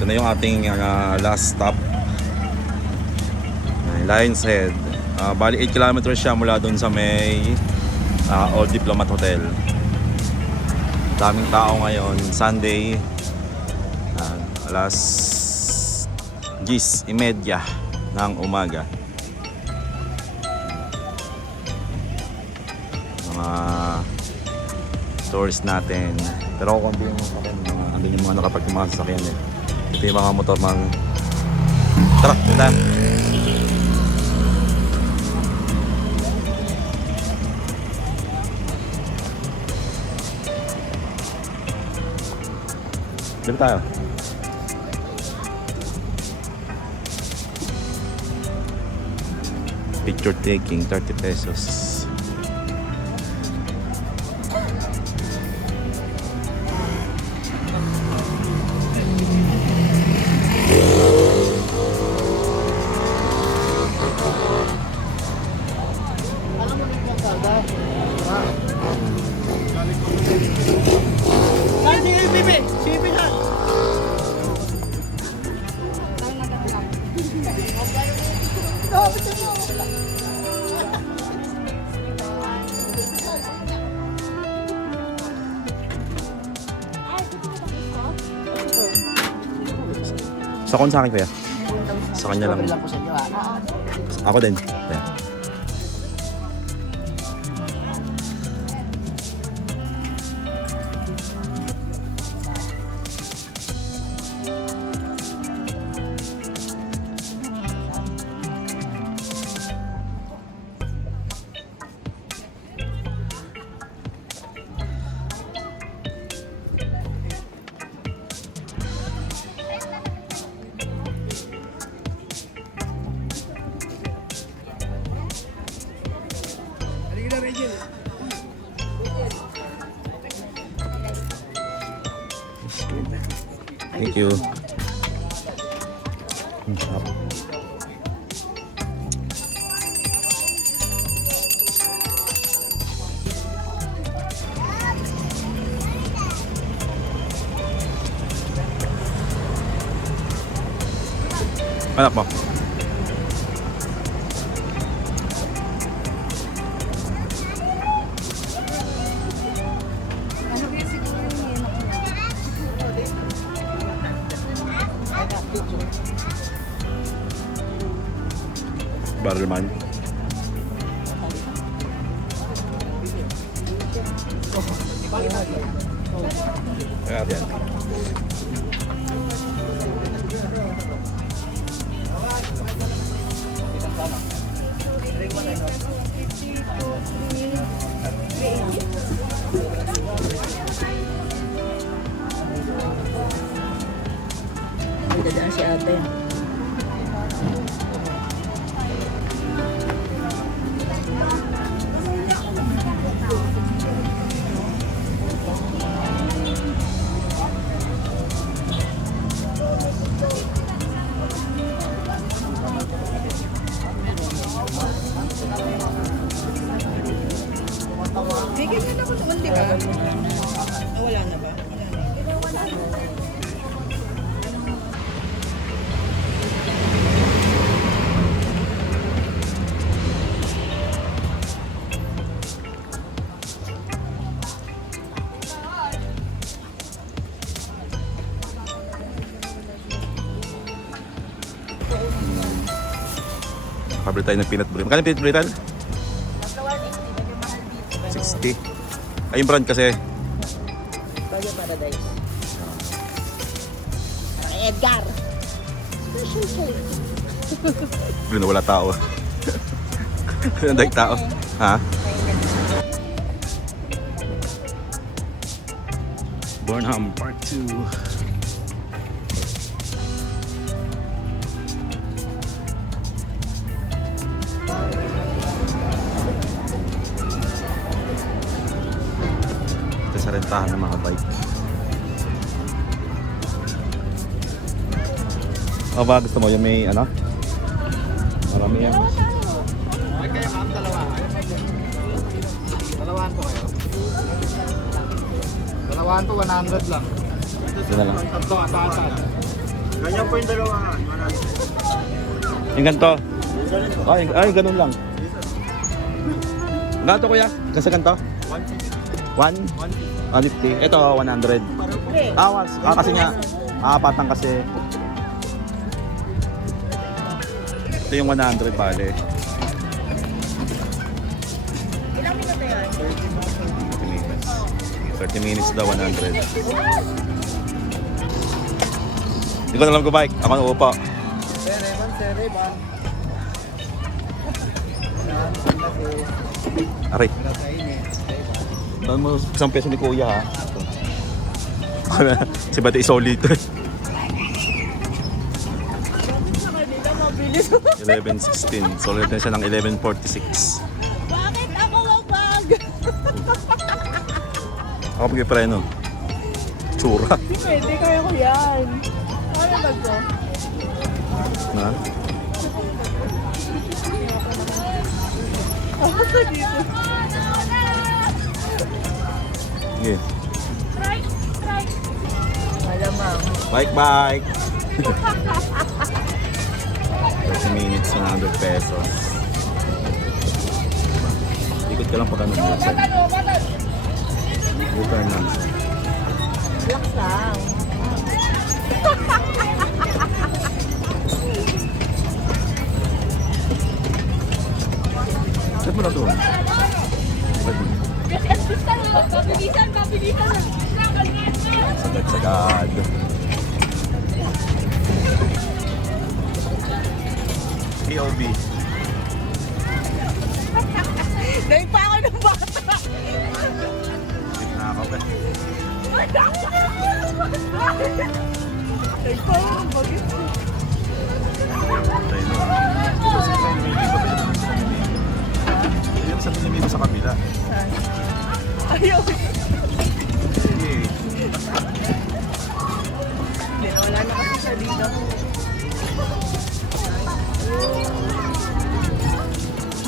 Ito na yung ating last stop. Lion's Head. Bali 8 kilometers siya mula doon sa may Old Diplomat Hotel. Daming tao ngayon, Sunday. Alas 10:30 ng umaga. Mga tourist natin. Pero kung ano yung andun yung mga nakapagtimang sasakyan eh. Ito yung mga motor mang truck nila. Dito tayo. Picture taking, 30 pesos. Sa kon sa akin kuya? Sa kanya lang. Ako din. Ayan. Thank you. Anak mo. Barrelman. Ayan yan. May dadaan si ate. Bigyan na ako noon, di ba? Wala na ba? Pabili tayo ng peanut brittle. Magkano peanut brittle? 60. Ay, yung brand kasi. Bayo Paradise. Edgar. Special choice. Bili na wala tao. Ang daig tao. Ha? Burnham Part 2. Sa rentahan ng mga bike. O ba gusto mo yung may ano? Marami yan. Okay kayo ma'am, dalawa. Dalawahan po kayo. Dalawahan po, 100 lang. Ito na lang. Tatlo atasan. Ilan po yung dalawa? Yung ganito. Ay, ganun lang. Ganito kuya? Kasi ganito? 150. Ito, 100. Kasi nga, aapatan kasi. Ito yung 100 pale. Ilang minuto yan? 30 minutes daw, 100. Hindi ko na alam ko bike. Ako na upo. Aray. Saan mo isang peso ni kuya ha? Si Bate Isoli ito. Sa kanila, mabilis. 11.16. So ulit na siya ng 11.46. Bakit ako wag? Ako pag-preno. Tsura. Hindi pwede, kaya ko yan. Ano ba ko? Na? Ako sa dito. Sige. Malamang. Bike. 30 minutes, 100 pesos. Ikot ka lang pag ano dito. U-turn lang. Relax lang. Saan mo na doon? Sagad. POV. Dahil pa ako ng bata. Hindi na ako ba? Dahil pa ako ng bagit. Tayo na. Ito si Train Mili ba? Hindi yung sa pinimili sa kabila. Ayaw. Sige. Hindi na, wala na kasi sa liga ko.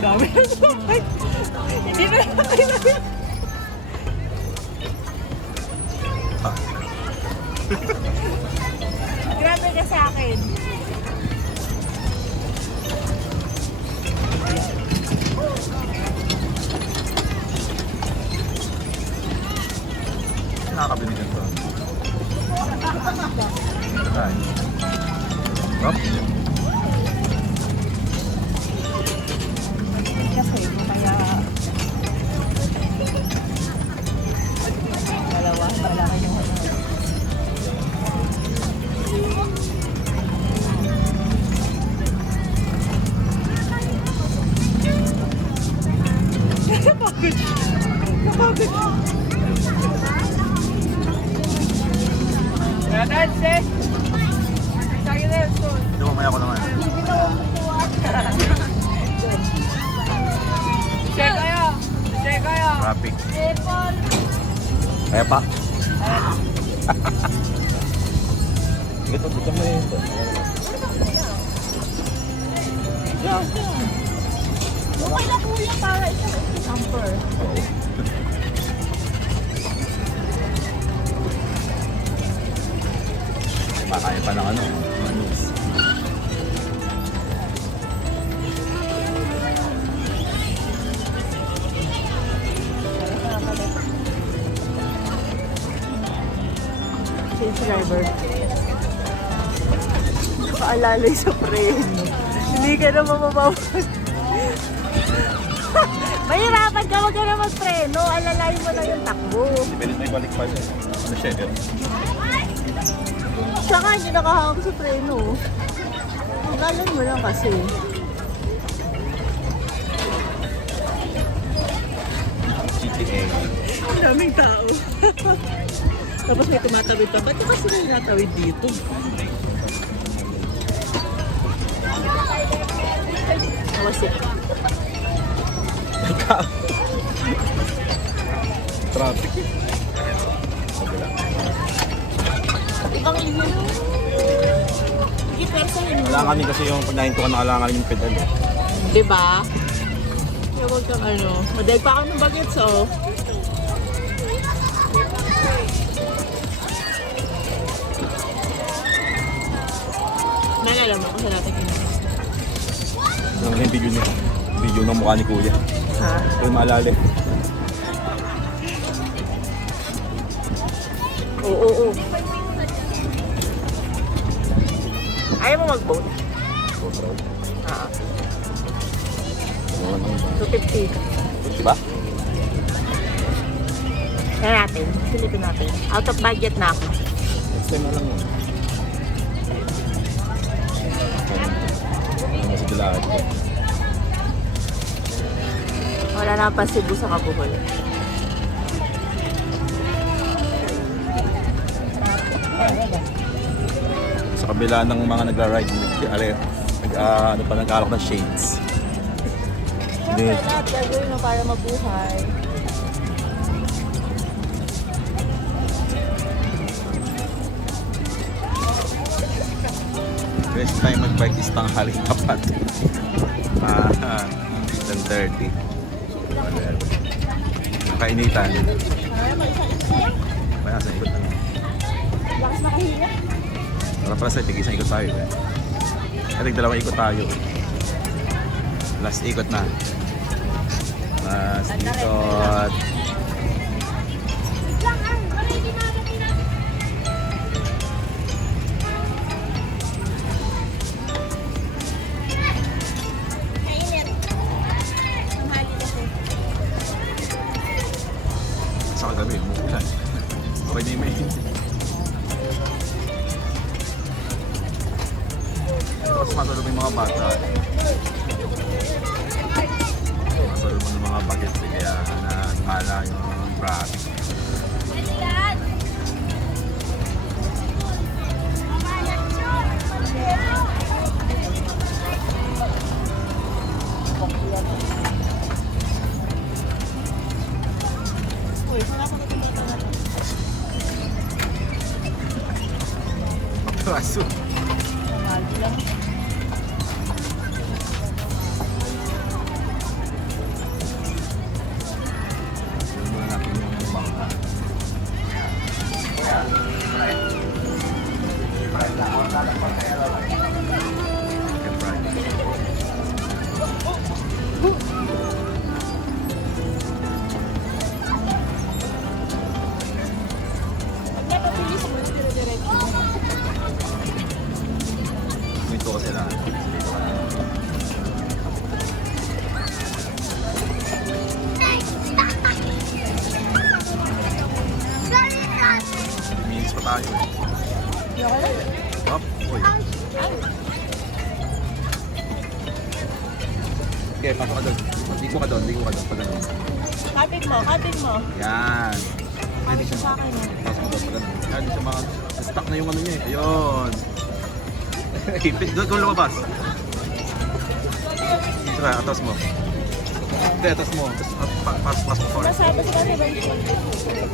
Dami na sabay. Hindi na kailangan. Grabe ka sa akin. Nakakabili dito. Ay. Hop. Kasi kaya dalawa, malaki yung Napagod. That's it. Hindi mo maya ko naman. Check kayo. Traffic. Kaya pa? Ito mo yun. Okay na kuya para isang camper. Makaya pa ng ano, manus. Change driver. Nakaalalay sa preno. Hindi ka na mamabawan. Mahirapan ka, wag ka na magpreno. Alalayin mo lang yung takbo. Pilit na ibalik pa siya. Ano siya? Tsaka hindi nakahawak sa preno. Magalan mo lang kasi. GTA. Ang daming tao. Tapos may tumatawid pa. Ba't kasi may natawid dito? Nawasik. Traffic. Ibang inyo. Hindi persahin mo. Alanganin kasi yung pag nahinto ka na alanganin yung pedal. Diba? Kaya huwag kang ano. Madahil pa ako ng bagets, oh. Nalala mo kasi natin kinain. Ano yung video niya? Video ng mukha ni Kuya. Ha? Pero maalalim. Oo. Ayaw mo mag-boat? Ah. Ano? 250. Diba? Kaya natin. Silipin natin. Out of budget na ako. Next time na lang yun. Ano sa Dilahat ko? Wala na pa Cebu sa Kabuhol. Sa kabila ng mga nagra-ride, ano pa, nag-alok ng shades. Hindi. Lahat gagawin mo para mabuhay. Best time mag-bike is tanghaling tapat. 10:30. Kainitan. Kaya sa ikot lang. Lakas makahinga. Para para sa tigis, ikot tayo. Kasi dalawang ikot tayo. Last ikot na. Last ikot. Sa kagabi, umuulan. Okay na yung may tapos masalubong yung mga bata. Masalubong ng mga bagets kaya nangala yung traffic. Uy, saan ako natutunan na? Aso. Mahal lang. Muna natin yung bangka. Chicken fry. Pag napabilis mo, dire-diretso. Ito kasi na. Minutes pa tayo. Up. Uy. Okay, pasok ka doon. Ligo ka doon. Pag ganun. Kapit mo. Yan. Pwede siya Sa akin, pasok ka doon. Pag ganun. Yan, di siya mga... Stuck na yung ano niya eh. Ayun. Doon lumabas. Tara, atas mo. Hindi, atas mo. Pas mo for. Masama sa kasi bang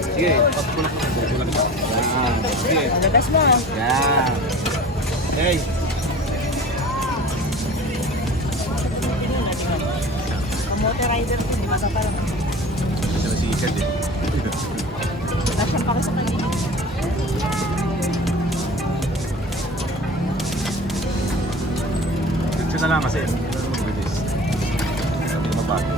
Sige, tulak mo. Tulak mo. Yan. Sige. Labas mo. Yan. Hey. Kamote rider ko, di mata pa lang. Ito na si Ikat eh. Nasaan pa ka sa kanina. Ito na lang kasi. Ito na magbilis. Sabi na mabago.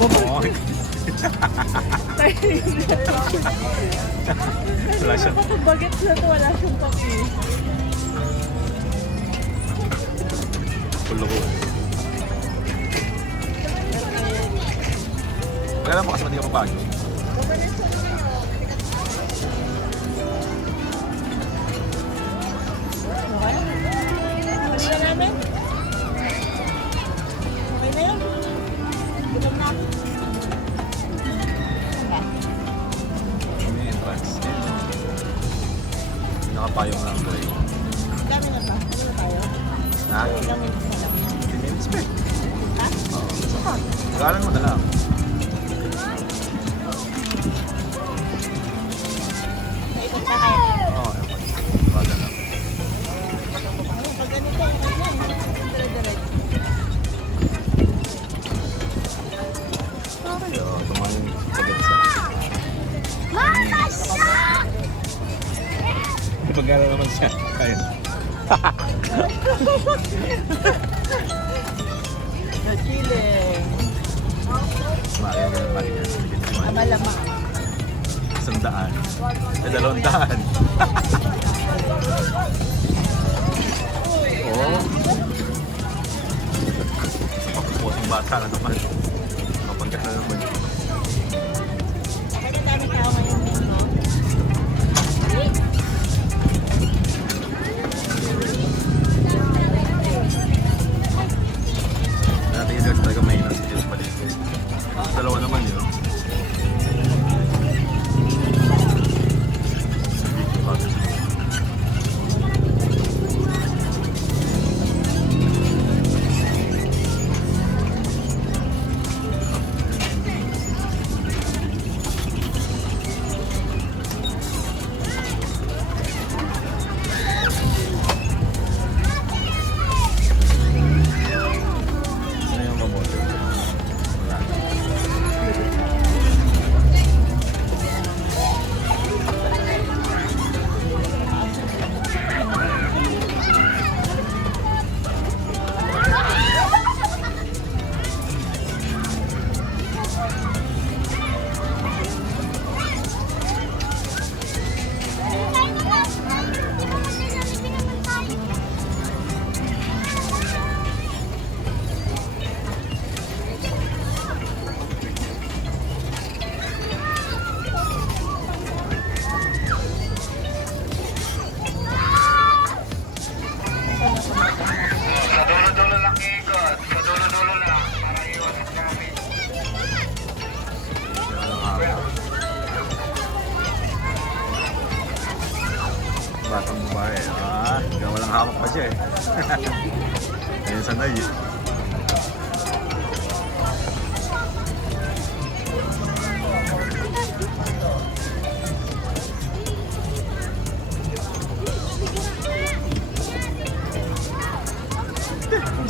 Oh. Wala siya. Kapag bagets na to, wala siyang kape. Pulo ko. Kaya mo kasi hindi ka mabago. Okay? Huli na namin? Okay na yun? Gutom na ako. Saan ba? May entrance. Nakapayong lang ko eh. Dami na ba? Ano na tayo? Ha? Ilang minutes na lang. 10 minutes pa eh. Ha? Oo. Saan? Galan mo na lang. Naikot na kaya. Oo. Baga lang. Pag ganito, ayan, dire-diretso. Pero tumayo yung pagkat sa gana naman siya. Ayun. Sa Chile. Sumaki yan, bakit yan? Malama. 100. Ay, 200. Oo. Sa pagpupusong bata na naman. Kapagkat na naman. Bakit ang daming tao ngayon dito? Natin yun guys, talaga mahina si Diyos paligid. Dalawa naman yun. Ano yung kamote? Wala. Sa dulo-dulo lang ikot. Sa dulo-dulo lang. Para iwan sa traffic. Batang babae. Hanggang walang hawak pa siya eh. Ayun sanay eh.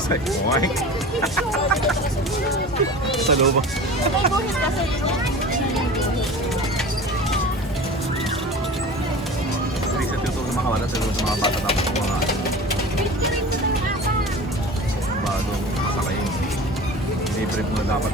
It's like, oink. Sa loob. Hindi sa tutulong ng mga bata, tulong sa mga bata tapos ng mga bagong masakayin. Favorite mo dapat